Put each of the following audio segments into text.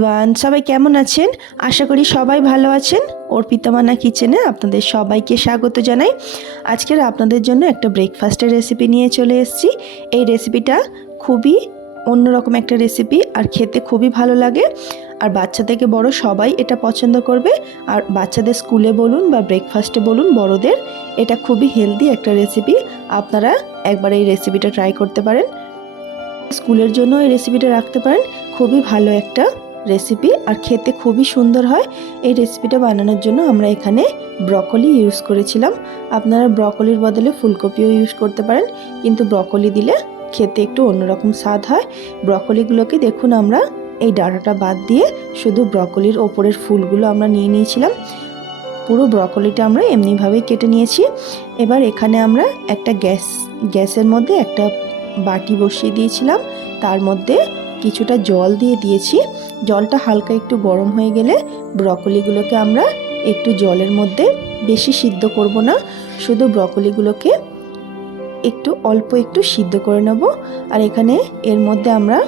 One, সবাই কেমন আছেন? আশা করি সবাই ভালো আছেন। অর্পিতামানা কিচেনে আপনাদের সবাইকে স্বাগত জানাই। আজকের আপনাদের জন্য একটা ব্রেকফাস্টের রেসিপি নিয়ে চলে এসেছি। এই রেসিপিটা খুবই অন্যরকম একটা রেসিপি আর খেতে খুবই ভালো লাগে। আর বাচ্চা থেকে বড় সবাই এটা পছন্দ করবে। আর বাচ্চাদের স্কুলে বলুন বা ব্রেকফাস্টে বলুন, বড়দের এটা খুবই হেলদি একটা রেসিপি আপনারা একবার এই রেসিপিটা ট্রাই করতে পারেন। স্কুলের জন্য এই রেসিপিটা রাখতে পারেন। খুবই ভালো একটা রেসিপি আর খেতে খুবই সুন্দর হয়। এই রেসিপিটা বানানোর জন্য আমরা এখানে ব্রকলি ইউজ করেছিলাম। আপনারা ব্রকলির বদলে ফুলকপিও ইউজ করতে পারেন। কিন্তু ব্রকলি দিলে খেতে একটু অন্যরকম স্বাদ হয়। ব্রকলিগুলোকে দেখুন আমরা এই ডাঁটাটা বাদ দিয়ে শুধু ব্রকলির ওপরের ফুলগুলো আমরা নিয়ে নিয়েছিলাম। পুরো ব্রকলিটা আমরা এমনিভাবেই কেটে নিয়েছি। এবার এখানে আমরা একটা গ্যাস, গ্যাসের মধ্যে একটা বাটি বসিয়ে দিয়েছিলাম। তার মধ্যে কিছুটা জল দিয়ে দিয়েছি। জলটা হালকা একটু গরম হয়ে গেলে ব্রকলিগুলোকে আমরা একটু জলের মধ্যে বেশি সিদ্ধ করব না। শুধু ব্রকলিগুলোকে একটু অল্প একটু সিদ্ধ করে নেব। আর এখানে এর মধ্যে আমরা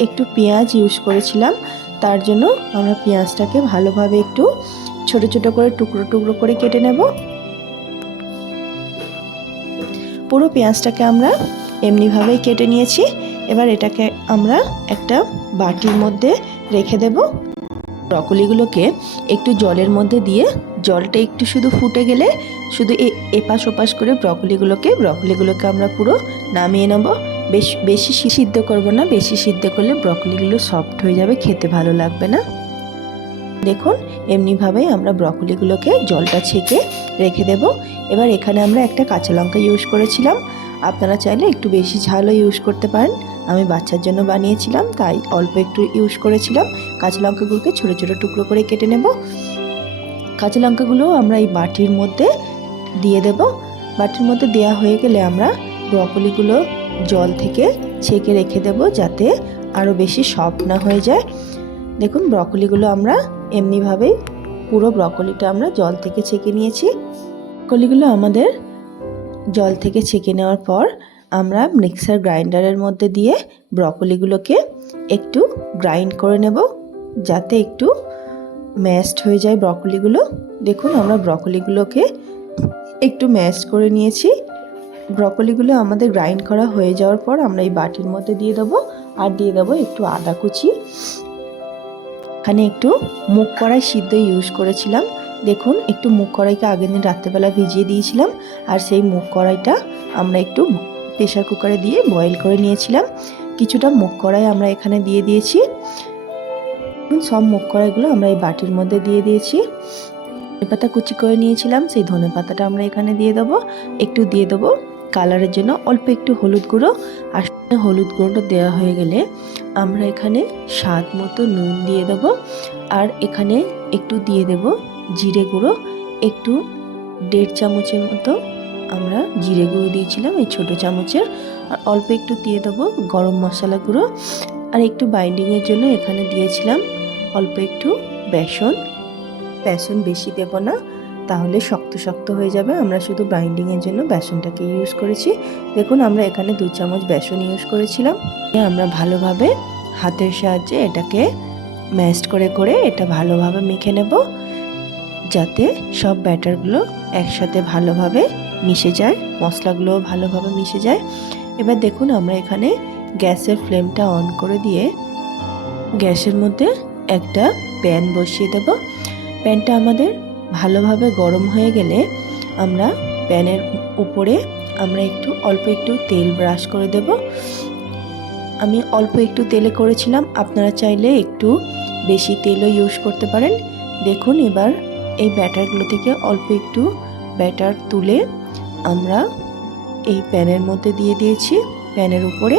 একটু পেঁয়াজ ইউজ করেছিলাম। তার জন্য আমরা পেঁয়াজটাকে ভালোভাবে একটু ছোট ছোট করে টুকরো টুকরো করে কেটে নেব। পুরো পেঁয়াজটাকে আমরা এমনিভাবেই কেটে নিয়েছি। এবার এটাকে আমরা একটা বাটির মধ্যে রেখে দেব। ব্রকলিগুলোকে একটু জলের মধ্যে দিয়ে জলটা একটু শুধু ফুটে গেলে শুধু এপাশ ওপাশ করে ব্রকলিগুলোকে ব্রকলিগুলোকে আমরা পুরো নামিয়ে নেব। বেশ, বেশি সিদ্ধ করব না, বেশি সিদ্ধ করলে ব্রকলিগুলো সফট হয়ে যাবে, খেতে ভালো লাগবে না। দেখুন, এমনিভাবেই আমরা ব্রকলিগুলোকে জলটা ছেঁকে রেখে দেব। এবার এখানে আমরা একটা কাঁচা লঙ্কা ইউজ করেছিলাম। আপনারা চাইলে একটু বেশি ঝালও ইউজ করতে পারেন। আমি বাচ্চার জন্য বানিয়েছিলাম, তাই অল্প একটু ইউজ করেছিলাম। কাঁচা লঙ্কাগুলোকে ছোটো ছোটো টুকরো করে কেটে নেব। কাঁচা লঙ্কাগুলো আমরা এই বাটির মধ্যে দিয়ে দেব। বাটির মধ্যে দেওয়া হয়ে গেলে আমরা ব্রকলিগুলো জল থেকে ছেঁকে রেখে দেব যাতে আরও বেশি সফট না হয়ে যায়। দেখুন ব্রকলিগুলো আমরা এমনিভাবেই পুরো ব্রকলিটা আমরা জল থেকে ছেঁকে নিয়েছি। ব্রকলিগুলো আমাদের জল থেকে ছেঁকে নেওয়ার পর আমরা মিক্সার গ্রাইন্ডারের মধ্যে দিয়ে ব্রকলিগুলোকে একটু গ্রাইন্ড করে নেব, যাতে একটু ম্যাশড হয়ে যায় ব্রকলিগুলো। দেখুন, আমরা ব্রকলিগুলোকে একটু ম্যাশ করে নিয়েছি। ব্রকলিগুলো আমাদের গ্রাইন্ড করা হয়ে যাওয়ার পর আমরা এই বাটির মধ্যে দিয়ে দেবো আর দিয়ে দেবো একটু আদা কুচি। এখানে একটু মুগ কড়াই সিদ্ধ ইউজ করেছিলাম। দেখুন, একটু মুগ কড়াইকে আগের দিন রাত্রেবেলা ভিজিয়ে দিয়েছিলাম আর সেই মুগ কড়াইটা আমরা একটু প্রেশার কুকারে দিয়ে বয়েল করে নিয়েছিলাম। কিছুটা মুগ কড়াই আমরা এখানে দিয়ে দিয়েছি। সব মুগ কড়াইগুলো আমরা এই বাটির মধ্যে দিয়ে দিয়েছি। ধনে পাতা কুচি করে নিয়েছিলাম, সেই ধনে পাতাটা আমরা এখানে দিয়ে দেবো। একটু দিয়ে দেবো কালারের জন্য, অল্প একটু হলুদ গুঁড়ো। আর হলুদ গুঁড়োটা দেওয়া হয়ে গেলে আমরা এখানে স্বাদ মতো নুন দিয়ে দেবো। আর এখানে একটু দিয়ে দেব জিরে গুঁড়ো, একটু দেড় চামচের মতো আমরা জিরে গুঁড়ো দিয়েছিলাম, এই ছোটো চামচের, আর অল্প একটু দিয়ে দেবো গরম মশলা গুঁড়ো। আর একটু বাইন্ডিংয়ের জন্য এখানে দিয়েছিলাম অল্প একটু বেসন। বেসন বেশি দেব না, তাহলে শক্ত শক্ত হয়ে যাবে। আমরা শুধু বাইন্ডিংয়ের জন্য বেসনটাকে ইউজ করেছি। দেখুন, আমরা এখানে দু চামচ বেসন ইউজ করেছিলাম। আমরা ভালোভাবে হাতের সাহায্যে এটাকে ম্যাশড করে করে এটা ভালোভাবে মেখে নেব। যাতে সব ব্যাটারগুলো একসাথে ভালোভাবে মিশে যায়, মশলাগুলোও ভালোভাবে মিশে যায়। এবার দেখুন আমরা এখানে গ্যাসের ফ্লেমটা অন করে দিয়ে গ্যাসের মধ্যে একটা প্যান বসিয়ে দেব। প্যানটা আমাদের ভালোভাবে গরম হয়ে গেলে আমরা প্যানের উপরে আমরা একটু, অল্প একটু তেল ব্রাশ করে দেব। আমি অল্প একটু তেলে করেছিলাম, আপনারা চাইলে একটু বেশি তেলও ইউজ করতে পারেন। দেখুন এবার এই ব্যাটারগুলো থেকে অল্প একটু ব্যাটার তুলে আমরা এই প্যানের মধ্যে দিয়ে দিয়েছি। প্যানের উপরে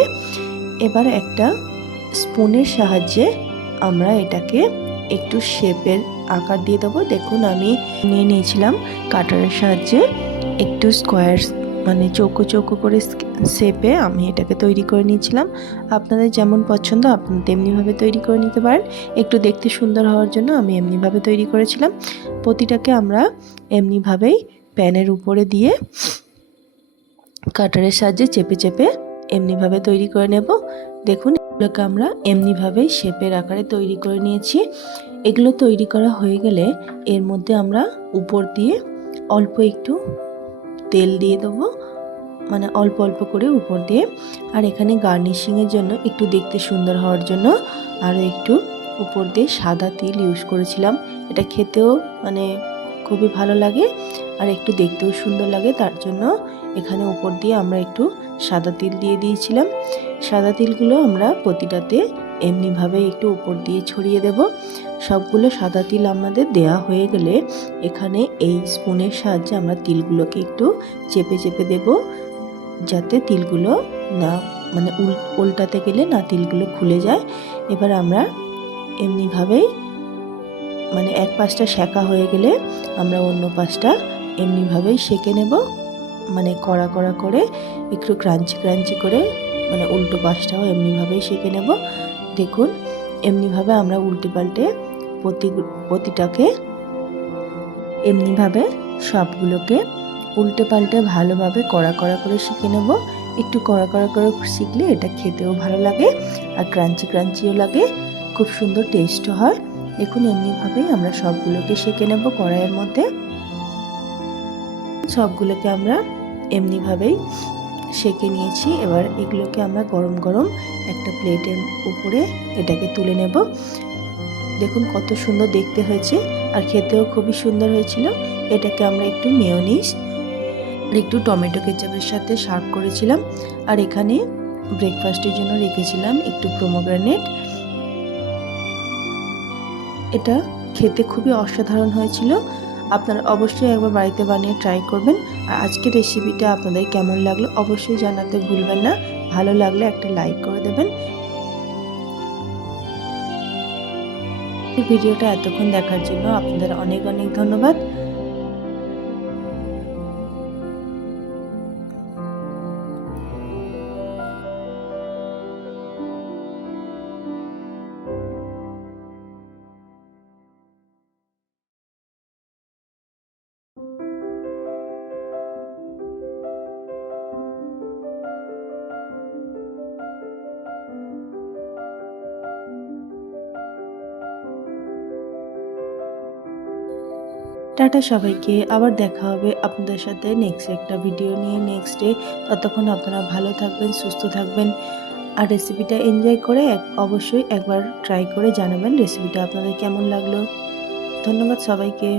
এবার একটা স্পুনের সাহায্যে আমরা এটাকে একটু শেপের আকার দিয়ে দেবো। দেখুন, আমি নিয়ে নিয়েছিলাম কাটারের সাহায্যে একটু স্কোয়ার মানে চৌকো চৌকো করে শেপে আমি এটাকে তৈরি করে নিয়েছিলাম। আপনাদের যেমন পছন্দ, আপনারা তেমনিভাবে তৈরি করে নিতে পারেন। একটু দেখতে সুন্দর হওয়ার জন্য আমি এমনিভাবে তৈরি করেছিলাম। প্রতিটাকে আমরা এমনিভাবেই প্যানের উপরে দিয়ে কাটারের সাহায্যে চেপে চেপে এমনিভাবে তৈরি করে নেব। দেখুন, এগুলোকে আমরা এমনিভাবেই শেপের আকারে তৈরি করে নিয়েছি। এগুলো তৈরি করা হয়ে গেলে এর মধ্যে আমরা উপর দিয়ে অল্প একটু তেল দিয়ে দেবো। মানে অল্প অল্প করে উপর দিয়ে। আর এখানে গার্নিশিংয়ের জন্য একটু দেখতে সুন্দর হওয়ার জন্য আরও একটু উপর দিয়ে সাদা তিল ইউজ করেছিলাম। এটা খেতেও মানে খুবই ভালো লাগে। আর একটু দেখতেও সুন্দর লাগে, তার জন্য এখানে উপর দিয়ে আমরা একটু সাদা তিল দিয়ে দিয়েছিলাম। সাদা তিলগুলো আমরা প্রতিটাতে এমনিভাবে একটু উপর দিয়ে ছড়িয়ে দেব। সবগুলো সাদা তিল আমাদের দেয়া হয়ে গেলে এখানে এই স্পুনের সাহায্যে আমরা তিলগুলোকে একটু চেপে চেপে দেব, যাতে তিলগুলো না মানে উল, উল্টাতে গেলে না তিলগুলো খুলে যায়। এবার আমরা এমনিভাবেই মানে এক পাশটা সেঁকা হয়ে গেলে আমরা অন্য পাশটা এমনিভাবেই সেঁকে নেব মানে কড়া কড়া করে, একটু ক্রাঞ্চি ক্রাঞ্চি করে মানে উল্টো পাশটাও এমনিভাবেই সেঁকে নেব। দেখুন, এমনিভাবে আমরা উল্টে পাল্টে প্রতি প্রতিটাকে এমনিভাবে সবগুলোকে উল্টে পাল্টে ভালোভাবে কড়া কড়া করে শিখে নেব। একটু কড়া কড়া করে শিখলে এটা খেতেও ভালো লাগে আর ক্রাঞ্চি ক্রাঞ্চিও লাগে, খুব সুন্দর টেস্টও হয়। দেখুন, এমনিভাবেই আমরা সবগুলোকে সেঁকে নেব কড়াইয়ের মধ্যে। সবগুলোকে আমরা এমনিভাবেই সেঁকে নিয়েছি। এবার এগুলোকে আমরা গরম গরম একটা প্লেটের উপরে এটাকে তুলে নেব। দেখুন কত সুন্দর দেখতে হয়েছে আর খেতেও খুবই সুন্দর হয়েছিল। এটাকে আমরা একটু মেয়োনিস একটু টমেটো কেচাপের সাথে সার্ভ করেছিলাম। আর এখানে ব্রেকফাস্টের জন্য রেখেছিলাম একটু প্রোমোগ্রানেট এটা খেতে খুবই অসাধারণ হয়েছিল। আপনারা অবশ্যই একবার বাড়িতে বানিয়ে ট্রাই করবেন। আর আজকের রেসিপিটা আপনাদের কেমন লাগল অবশ্যই জানাতে ভুলবেন না। ভালো লাগলে একটা লাইক করে দেবেন। ভিডিওটা এতক্ষণ দেখার জন্য আপনাদের অনেক অনেক ধন্যবাদ। টাটা সবাইকে, আবার দেখা হবে আপনাদের সাথে নেক্সট একটা ভিডিও নিয়ে নেক্সট ডে ততক্ষণ আপনারা ভালো থাকবেন, সুস্থ থাকবেন। আর রেসিপিটা এনজয় করে অবশ্যই একবার ট্রাই করে জানাবেন রেসিপিটা আপনাদের কেমন লাগল। ধন্যবাদ সবাইকে।